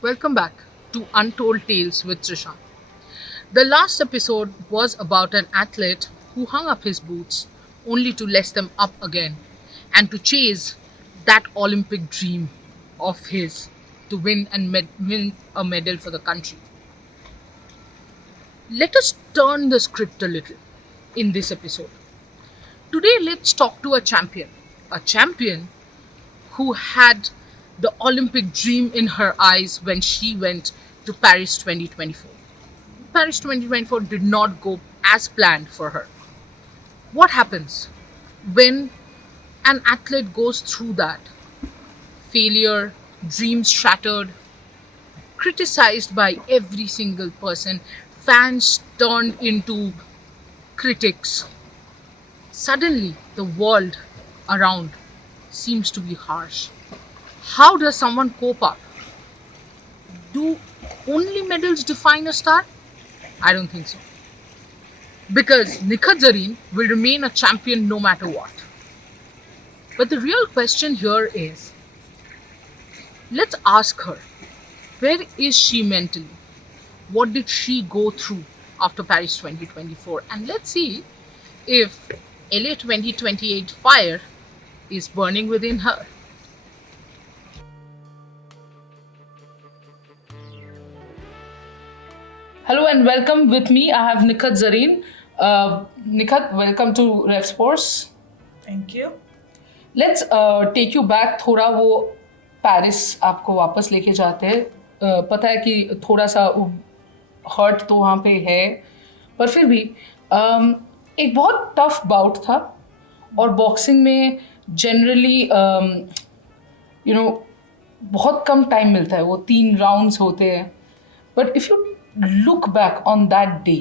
Welcome back to Untold Tales with Trisha. The last episode was about an athlete who hung up his boots only to lace them up again and to chase that Olympic dream of his to win a medal for the country. Let us turn the script a little in this episode. Today, let's talk to a champion who had the Olympic dream in her eyes when she went to Paris 2024. Paris 2024 did not go as planned for her. What happens when an athlete goes through that? Failure, dreams shattered, criticized by every single person, fans turned into critics. Suddenly, the world around seems to be harsh. How does someone cope up? Do only medals define a star? I don't think so. Because Nikhat Zareen will remain a champion no matter what. But the real question here is, let's ask her, where is she mentally? What did she go through after Paris 2024? And let's see if LA 2028 fire is burning within her. Hello and welcome with me. I have Nikhat Zareen. Nikhat, welcome to Rev Sports. Thank you. Let's take you back थोड़ा वो Paris आपको वापस लेके जाते हैं पता है कि थोड़ा सा हर्ट तो वहाँ पे है पर फिर भी एक बहुत टफ बाउट था और बॉक्सिंग में जनरली यू नो बहुत कम टाइम मिलता है वो 3 राउंड्स होते हैं but if you look back on that day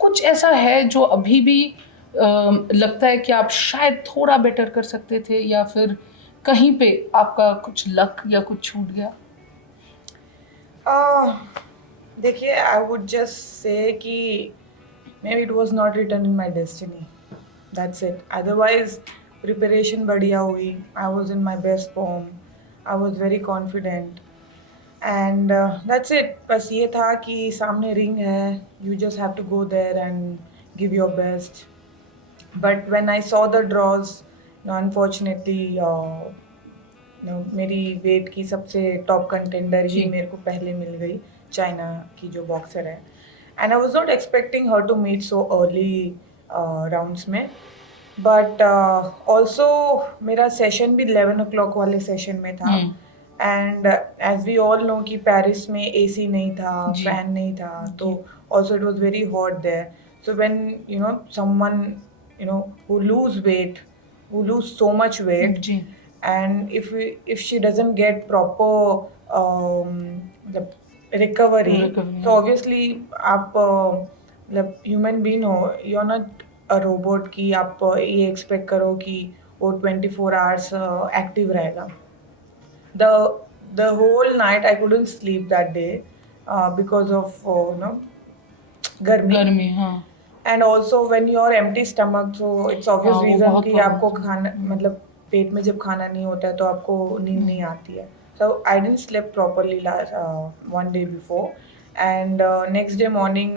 कुछ ऐसा है जो अभी भी लगता है कि आप शायद थोड़ा बेटर कर सकते थे या फिर कहीं पे आपका कुछ लक या कुछ छूट गया? देखिए, आई वुड जस्ट से कि maybe it was not written in my destiny, that's it. Otherwise preparation बढ़िया हुई. I was in my best form. I was very confident and that's it. बस ये था कि सामने रिंग है, you just have to go there and give your best. But when I saw the draws, unfortunately मेरी weight की सबसे top contender ही मेरे को पहले मिल गई, चाइना की जो बॉक्सर है. And I was not expecting her to meet so early rounds में. बट ऑल्सो मेरा सेशन भी 11 o'clock वाले सेशन में था. And as we all know कि पेरिस में AC नहीं था, फैन नहीं था, तो also it was very hot there. So when someone who lose weight, who lose so much weight, and if she doesn't get proper the recovery, so obviously आप मतलब human being हो, you are not a robot कि आप ये expect करो कि वो 24 hours active रहेगा. the the whole night I couldn't sleep that day because of गर्मी. हाँ and also when you are empty stomach, so it's obvious हाँ, वो रीजन बहुत कि प्रॉब्लम आपको था। खाना मतलब पेट में जब खाना नहीं होता है तो आपको नींद नहीं आती है. So I didn't sleep properly last one day before. And next day morning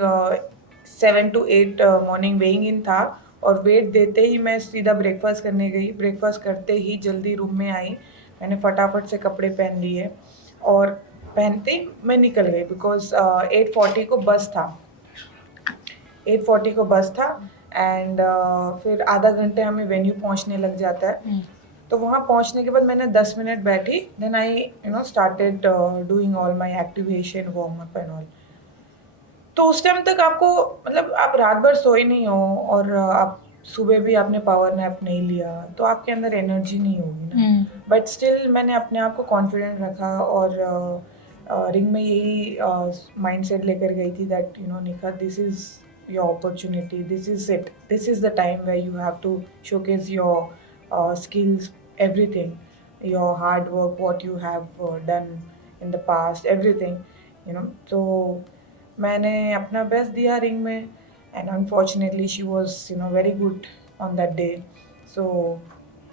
7 to 8 morning weighing in था. और वेट देते ही मैं सीधा ब्रेकफास्ट करने गई. ब्रेकफास्ट करते ही जल्दी रूम में आई. मैंने फटाफट से कपड़े पहन लिए और पहनते ही मैं निकल गई बिकॉज 8:40 को बस था. 8:40 को बस था. एंड फिर आधा घंटे हमें वेन्यू पहुंचने लग जाता है. तो वहाँ पहुंचने के बाद मैंने 10 मिनट बैठी. Then I started doing all my activation, warm up and all. तो उस टाइम तक आपको मतलब आप रात भर सोए नहीं हो और आप सुबह भी आपने पावर नैप नहीं लिया तो आपके अंदर एनर्जी नहीं होगी ना. बट स्टिल मैंने अपने आप को कॉन्फिडेंट रखा और रिंग में यही माइंडसेट लेकर गई थी that Nikhat, this is your opportunity, this is it, this is the time where you have to showcase your skills, everything, your hard work, what you have done in the past, everything. So मैंने अपना best दिया ring में. And unfortunately she was very good on that day. So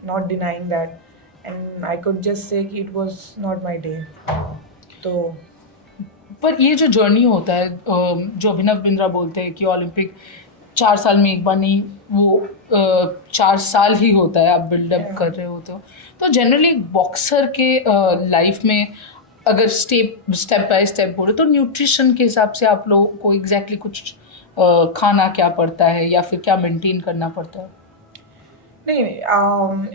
not denying that. And I could just say कि it was not my day. तो पर ये जो journey होता है, जो अभिनव बिंद्रा बोलते हैं कि ओलंपिक 4 साल में एक बार नहीं, वो 4 साल ही होता है, आप बिल्डअप कर रहे होते हो। तो जनरली बॉक्सर के लाइफ में अगर स्टेप स्टेप बाय स्टेप बोले तो न्यूट्रिशन के हिसाब से आप लोगों को एग्जैक्टली कुछ खाना क्या पड़ता है या फिर क्या मेंटेन करना पड़ता है? नहीं,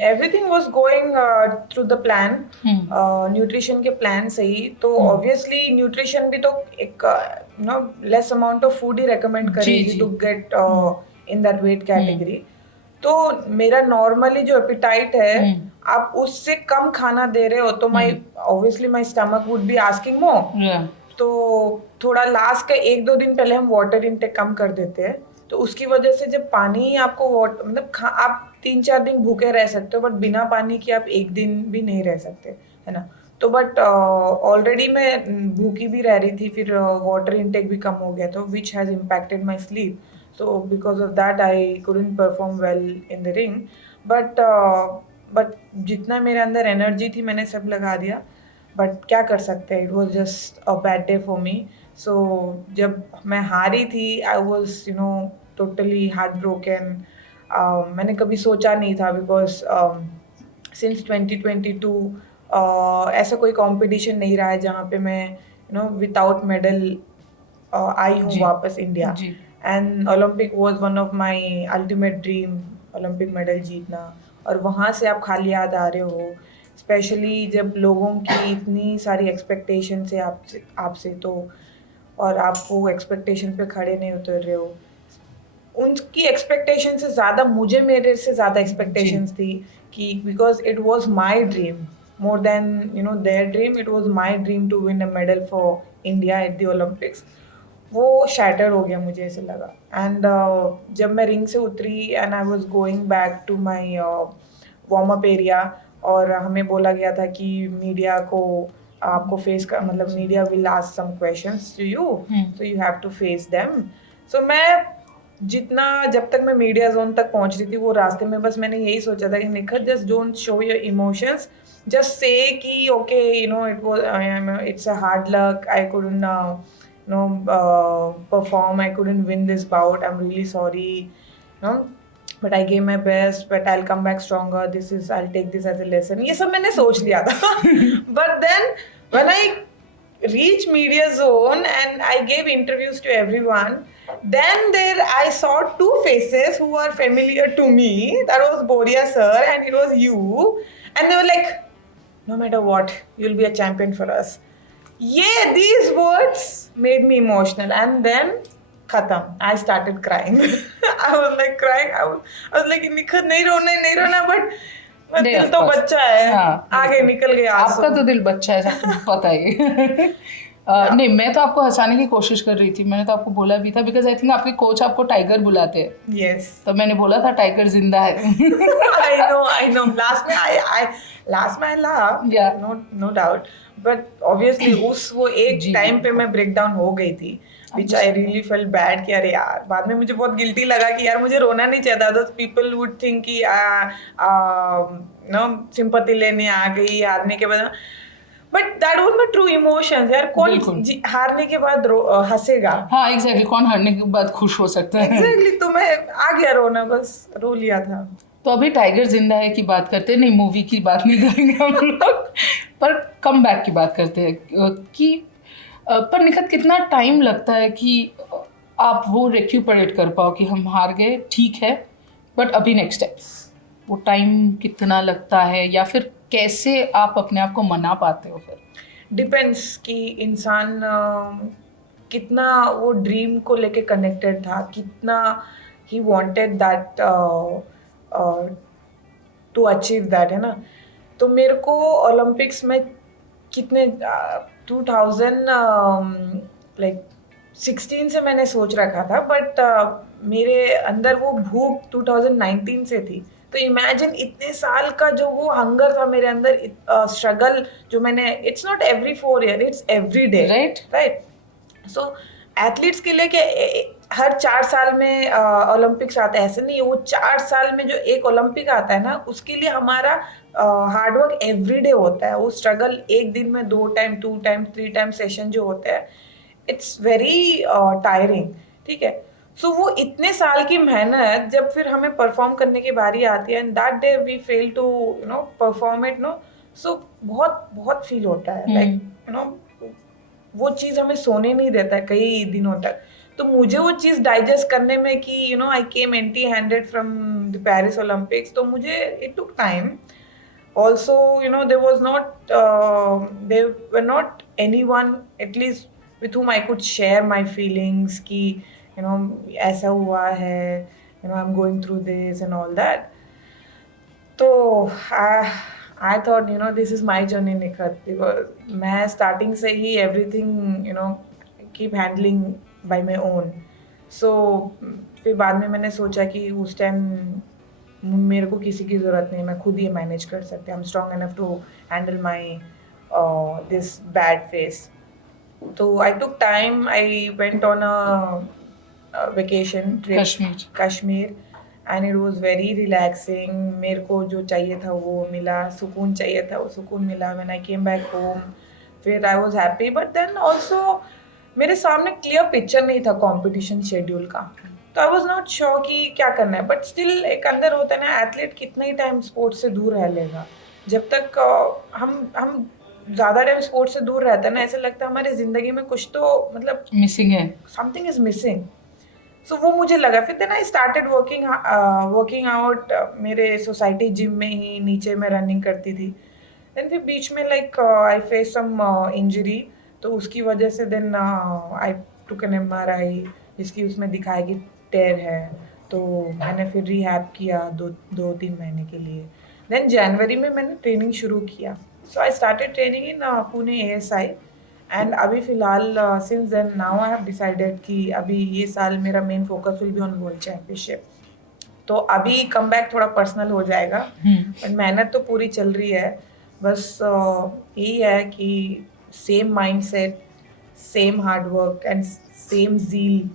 everything was going through the plan, nutrition के प्लान से ही। तो ऑब्वियसली न्यूट्रिशन भी तो एक लेस अमाउंट ऑफ फूड ही रेकमेंड करेगी to get in that weight category. तो मेरा नॉर्मली जो एपिटाइट है, आप उससे कम खाना दे रहे हो तो my obviously my stomach would be asking more. तो थोड़ा लास्ट के 1-2 दिन पहले हम वाटर इनटेक कम कर देते हैं। तो उसकी वजह से जब पानी आपको मतलब आप 3-4 दिन भूखे रह सकते हो, बट बिना पानी के आप 1 दिन भी नहीं रह सकते, है ना। तो बट ऑलरेडी मैं भूखी भी रह रही थी, फिर वाटर इनटेक भी कम हो गया था, which has impacted my sleep. So because of that I couldn't perform well in the ring, but जितना मेरे अंदर एनर्जी थी मैंने सब लगा दिया। बट क्या कर सकते हैं, it was just a bad day for me. So जब मैं हारी थी I was totally heartbroken. मैंने कभी सोचा नहीं था, बिकॉज सिंस 2022 ऐसा कोई कंपटीशन नहीं रहा है जहाँ पे मैं विदाउट मेडल आई हूँ वापस India. And Olympic was one of my ultimate dream, Olympic medal जीतना। और वहाँ से आप खाली याद आ रहे हो, स्पेशली जब लोगों की इतनी सारी एक्सपेक्टेशन है आपसे तो, और आप वो एक्सपेक्टेशन पे खड़े नहीं उतर रहे हो। उनकी एक्सपेक्टेशन से ज़्यादा मुझे मेरे से ज़्यादा एक्सपेक्टेशंस थी, कि because it was my dream more than their dream. It was my dream to win a medal for India at the Olympics. वो शैटर हो गया, मुझे ऐसे लगा। एंड जब मैं रिंग से उतरी and I was going back to my warm up area, और हमें बोला गया था कि मीडिया को आपको फेस कर, मतलब media will ask some questions to you, so you have to face them. So मैं जितना, जब तक मैं मीडिया जोन तक पहुंच रही थी, वो रास्ते में बस मैंने यही सोचा था कि Nikhat, just don't show your emotions, just say कि okay it was, it's a hard luck, I couldn't perform, I couldn't win this bout, I'm really sorry, but I gave my best, but I'll come back stronger, I'll take this as a lesson। ये सब मैंने सोच लिया था। But then when I reached media zone and I gave interviews to everyone, then there I saw 2 faces who are familiar to me, that was Boria sir and it was you, and they were like, no matter what, you'll be a champion for us। Yeah, these words made me emotional, and then khatam, I started crying। I was like crying, I was like Nikhat नहीं रोना, but दिल तो बच्चा है, आगे निकल गया आंसू। आपका तो दिल बच्चा है, सबको पता है। नहीं, मैं तो आपको हंसाने की कोशिश कर रही थी, मैंने तो आपको बोला भी था, बिकॉज आई थिंक आपके कोच आपको टाइगर बुलाते हैं। यस, तो मैंने बोला था टाइगर जिंदा है। I know लास्ट में I laughed, no doubt, but obviously वो एक टाइम पे मैं ब्रेक डाउन हो गई थी, which I really felt bad कि अरे यार, बाद में मुझे बहुत गिल्टी लगा कि यार मुझे रोना नहीं चाहिए था। Those people would think कि सिंपैथी लेने आ गई हारने के बाद, but that was my true emotions. यार कौन हारने के बाद हंसेगा? हाँ एग्जैक्टली, कौन हारने के बाद खुश हो सकता है? एग्जैक्टली, तो मैं आ गया रोना, बस रो लिया था। तो अभी टाइगर जिंदा है की बात करते हैं, नहीं मूवी की बात नहीं करेंगे हम लोग, पर कम बैक की बात करते हैं कि पर निखत कितना टाइम लगता है कि आप वो रेक्यूपरेट कर पाओ कि हम हार गए, ठीक है, बट अभी नेक्स्ट स्टेप्स, वो टाइम कितना लगता है, या फिर कैसे आप अपने आप को मना पाते हो? फिर डिपेंड्स कि इंसान कितना वो ड्रीम को लेके कनेक्टेड था, कितना ही wanted that to achieve that, है ना। तो मेरे को ओलंपिक्स में कितने 2016 से मैंने सोच रखा था, बट मेरे अंदर वो भूख 2019 से थी। तो इमेजिन इतने साल का जो वो हंगर था मेरे अंदर, स्ट्रगल जो मैंने, it's not every 4 year, it's every day, right. So athletes के लिए कि हर 4 साल में ओलंपिक्स आता है, ऐसे नहीं, वो 4 साल में जो एक ओलंपिक आता है ना, उसके लिए हमारा हार्डवर्क एवरीडे होता है। वो स्ट्रगल एक दिन में 2 टाइम 2 टाइम 3 टाइम सेशन जो होता है, इट्स वेरी टायरिंग, ठीक है. सो वो इतने साल की मेहनत जब फिर हमें परफॉर्म करने की बारी आती है and that day we fail to perform it, no. So बहुत बहुत फील होता है, लाइक वो चीज़ हमें सोने नहीं देता है कई दिनों तक. तो मुझे वो चीज़ डाइजेस्ट करने में कि I came empty handed from the Paris Olympics, तो मुझे it took time. Also, there was not there were not anyone at least with whom I could share my feelings कि ऐसा हुआ है, I'm going through this and all that. तो I thought this is my journey, Nikhat, because मैं starting से ही everything keep handling by my own. So फिर बाद में मैंने सोचा कि उस टाइम मेरे को किसी की ज़रूरत नहीं, मैं खुद ही मैनेज कर सकती. I am strong enough to handle my this bad phase. तो I took time, I went on a vacation trip Kashmir and it was very relaxing. मेरे को जो चाहिए था वो मिला, सुकून चाहिए था वो सुकून मिला. When I came back home फिर I was happy, but then also मेरे सामने क्लियर पिक्चर नहीं था कॉम्पिटिशन शेड्यूल का. तो आई वॉज नॉट श्योर कि क्या करना है, बट स्टिल एक अंदर होता है ना, एथलीट कितना ही टाइम स्पोर्ट्स से दूर रह लेगा. जब तक हम ज़्यादा टाइम स्पोर्ट्स से दूर रहते हैं ना, ऐसा लगता है हमारी ज़िंदगी में कुछ तो मतलब मिसिंग है, समथिंग इज मिसिंग. सो वो मुझे लगा. फिर then I started working out मेरे सोसाइटी जिम में ही, नीचे में रनिंग करती थी. देन फिर बीच में like I face some injury, तो उसकी वजह से then I took an MRI जिसकी उसमें दिखाया कि टेयर है. तो मैंने फिर रिहैब किया 2-3 महीने के लिए. देन जनवरी में मैंने ट्रेनिंग शुरू किया. So I started training in Pune ASI. And अभी फ़िलहाल since then now I have decided कि अभी ये साल मेरा main focus will be on world championship. तो अभी कम बैक थोड़ा पर्सनल हो जाएगा, बट मेहनत तो पूरी चल रही है. बस यही है कि same mindset, same hard work and same zeal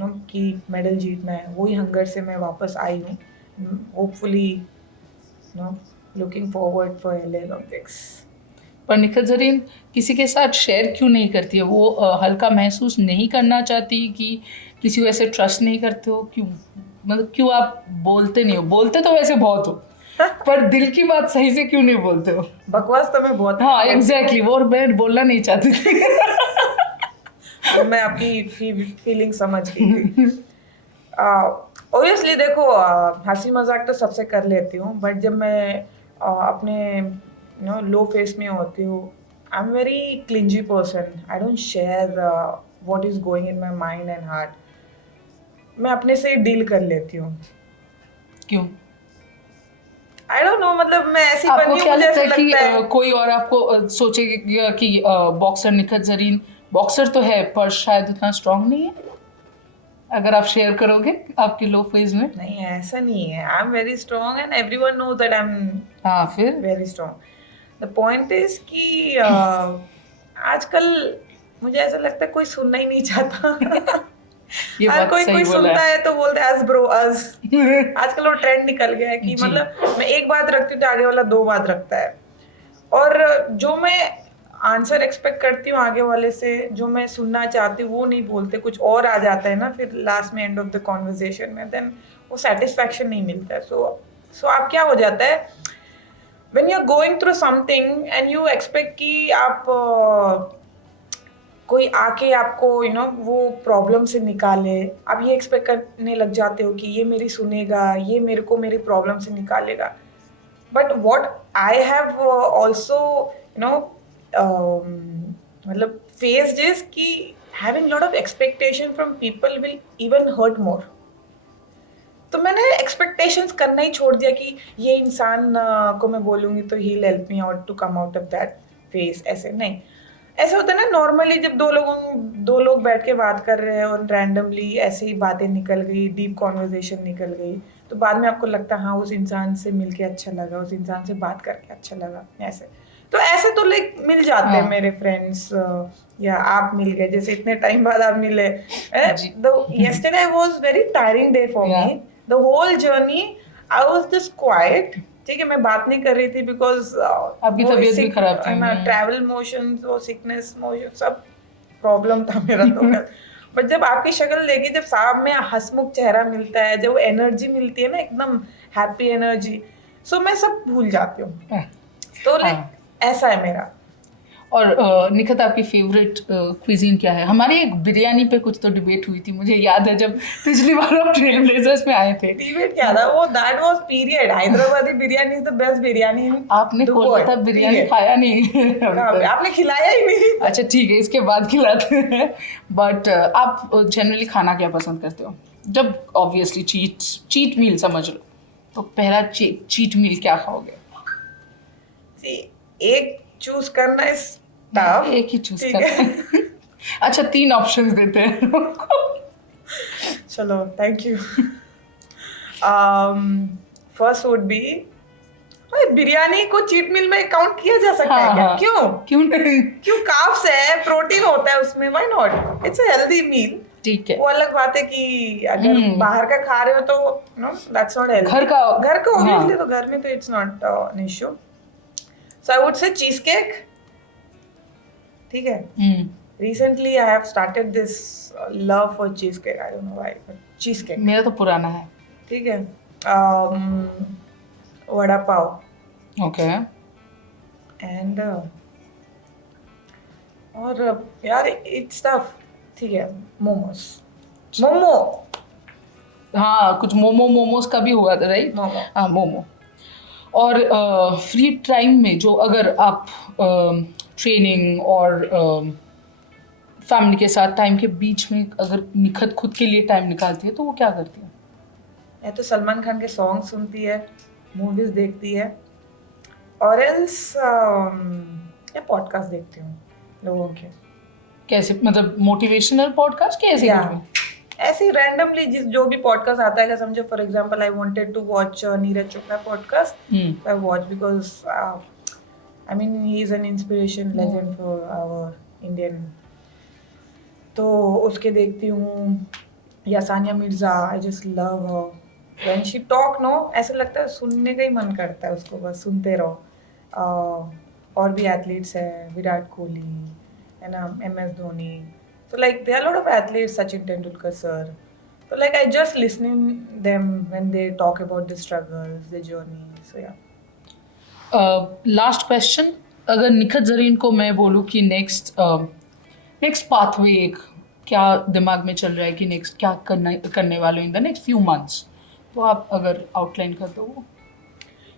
कि मेडल जीतना है, वही हंगर से मैं वापस आई हूँ. Hopefully looking forward for LA Olympics. पर निखत ज़रीन किसी के साथ शेयर क्यों नहीं करती है? वो हल्का महसूस नहीं करना चाहती कि किसी को ऐसे ट्रस्ट नहीं करते हो? क्यों, मतलब क्यों आप बोलते नहीं हो? बोलते तो वैसे बहुत हो, पर दिल की बात सही से क्यों नहीं बोलते हो? बकवास तो मैं बहुत. हाँ एग्जैक्टली, वो मैं बोलना नहीं चाहती थी. मैं आपकी फीलिंग समझ गई थी. ऑब्वियसली देखो, हंसी मजाक तो सबसे कर लेती हूँ, बट जब मैं अपने लो फेस में होती हूँ, I am very clingy person. I don't share what is going in my mind and heart. मैं अपने से ही डील कर लेती हूँ. क्यों? आई डोंट नो, मतलब मैं ऐसी आपको बनी क्या हूँ, मुझे लगता ऐसा है कि लगता है. कोई और आपको सोचेगा कि बॉक्सर निखत ज़रीन बॉक्सर तो है पर शायद उतना स्ट्रांग नहीं है, अगर आप शेयर करोगे आपकी लो फेज में? नहीं, ऐसा नहीं है. I am very strong and everyone know that I am हाँ फिर very strong. The point is कि आजकल मुझे ऐसा लगता है कोई सुनना ही नहीं चाहता. ये हर बात कोई सही बोला सुनता है. है तो बोलते हैं अस ब्रो अस. आजकल वो ट्रेंड निकल गया है कि जी. मतलब मैं एक बात रखती हूँ तो आगे वाला 2 बात रखता है. और जो मैं आंसर एक्सपेक्ट करती हूँ आगे वाले से, जो मैं सुनना चाहती हूँ वो नहीं बोलते, कुछ और आ जाता है ना फिर लास्ट में, एंड ऑफ द कॉन्वर्जेशन में, देन वो सेटिस्फैक्शन नहीं मिलता है. सो आप क्या हो जाता है, when you're going through something and you expect कि आप कोई आके आपको वो प्रॉब्लम से निकाले, आप ये एक्सपेक्ट करने लग जाते हो कि ये मेरी सुनेगा, ये मेरे को मेरी प्रॉब्लम से निकालेगा. But what I have also मतलब फेस्ड इज कि having lot of expectation from people will even hurt more. तो मैंने एक्सपेक्टेशंस करना ही छोड़ दिया कि ये इंसान को मैं बोलूँगी तो ही help me out to come out of that phase. ऐसे नहीं. ऐसा होता है ना नॉर्मली, जब दो लोग बैठ के बात कर रहे हैं और रैंडमली ऐसे ही बातें निकल गई, डीप कॉन्वर्जेशन निकल गई, तो बाद में आपको लगता है हाँ उस इंसान से मिलके अच्छा लगा, उस इंसान से बात करके अच्छा लगा. ऐसे तो ऐसे तो लाइक मिल जाते हैं मेरे फ्रेंड्स, या आप मिल गए, जैसे इतने टाइम बाद आप मिले. Yesterday was very tiring day for me. The whole journey I was just quiet. ठीक है, मैं बात नहीं कर रही थी बिकॉज आपकी तबीयत भी खराब थी. ट्रैवल मोशन, वो सिकनेस मोशन सब प्रॉब्लम था मेरा तो। बट जब आपकी शक्ल देखी, जब सामने हंसमुख चेहरा मिलता है, जब एनर्जी मिलती है ना, एकदम हैप्पी एनर्जी, सो मैं सब भूल जाती हूँ। तो लाइक ऐसा है मेरा। और निखत आपकी फेवरेट क्विजीन क्या है? हमारी एक बिरयानी पे कुछ तो डिबेट हुई थी, मुझे याद है जब पिछली बार आप ट्रेल ब्लेजर्स में आए थे। डिबेट क्या था वो? That was period. Hyderabadi biryani is the best biryani in आपने कोलकाता बिरयानी खाया नहीं कहाँ पे? आपने खिलाया ही नहीं। अच्छा ठीक है, इसके बाद खिलाते हैं। बट आप जनरली खाना क्या पसंद करते हो? जब ऑब्वियसली चीट मील समझ लो, तो पहला चीट मील क्या खाओगे? See, एक चूज करना इज टफ। एक ही चूज करना। अच्छा 3 ऑप्शंस देते हैं। चलो, thank you. First would be, biryani को चीट मील में काउंट किया जा सकता है क्या? हाँ, क्यों नहीं? क्यों? कार्ब्स है, प्रोटीन होता है उसमें, why not? It's a healthy meal. ठीक है, वो अलग बात है कि अगर बाहर का खा रहे हो तो नो, दैट्स नॉट हेल्दी। घर का ऑब्वियसली, तो घर में तो it's not an issue. So I would say cheese cake. ठीक है, recently I have started this love for cheesecake. I don't know why, but cheesecake. मेरा तो पुराना है। ठीक है, वड़ा पाव। ओके। एंड और यार इट्स टफ। ठीक है, मोमोज। मोमो। हाँ, कुछ मोमोज का भी हुआ था, राइट? मोमो। हाँ, मोमो। और फ्री टाइम में जो अगर आप ट्रेनिंग और फैमिली के साथ टाइम के बीच में अगर निखत खुद के लिए टाइम निकालती है तो वो क्या करती है? या तो सलमान खान के सॉन्ग सुनती है, मूवीज देखती है, और एल्स या पॉडकास्ट देखती हूँ लोगों के। कैसे? मतलब मोटिवेशनल पॉडकास्ट के ऐसे कुछ भी? ऐसे ही रैंडमली जो भी पॉडकास्ट आता है, समझो for example I wanted to watch Neeraj Chopra podcast, I watch because I mean he is an inspiration legend for our Indian. तो उसके देखती हूँ, या Sania Mirza, I just love her when she talk, no ऐसा लगता है सुनने का ही मन करता है उसको, बस सुनते रहो। और भी एथलीट्स हैं, विराट कोहली है ना, MS Dhoni, so like there are a lot of athletes, Sachin Tendulkar sir, so like I just listening them when they talk about the struggles, the journey, so yeah. Last question, अगर निखत जरीन को मैं बोलूँ कि next pathway एक क्या दिमाग में चल रहा है कि नेक्स्ट क्या करने वाले हो in the next few months, तो आप अगर आउटलाइन कर दो।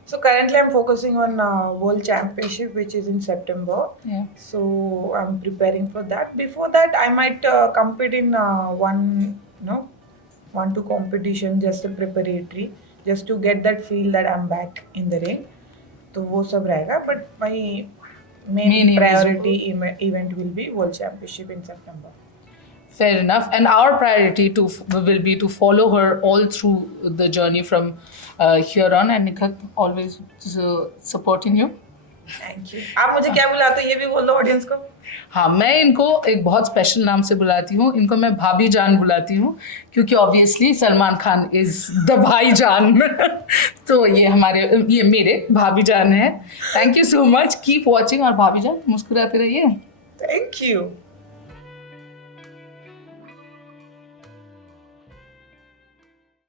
So currently I'm focusing on World Championship, which is in September. Yeah. So I'm preparing for that. Before that, I might compete in one two competition, just a preparatory, just to get that feel that I'm back in the ring. तो वो सब रहेगा, but my main priority event will be World Championship in September. Fair enough. And our priority will be to follow her all through the journey from here on. And Nikhat, always supporting you. Thank you. आप मुझे क्या बुलाते हो ये भी बोल दो audience को। हाँ, मैं इनको एक बहुत स्पेशल नाम से बुलाती हूँ। इनको मैं भाभी जान बुलाती हूँ, क्योंकि obviously Salman Khan is the भाई जान। तो ये मेरे भाभी जान है। Thank you so much, keep watching, और भाभी जान मुस्कुराते रहिए। Thank you.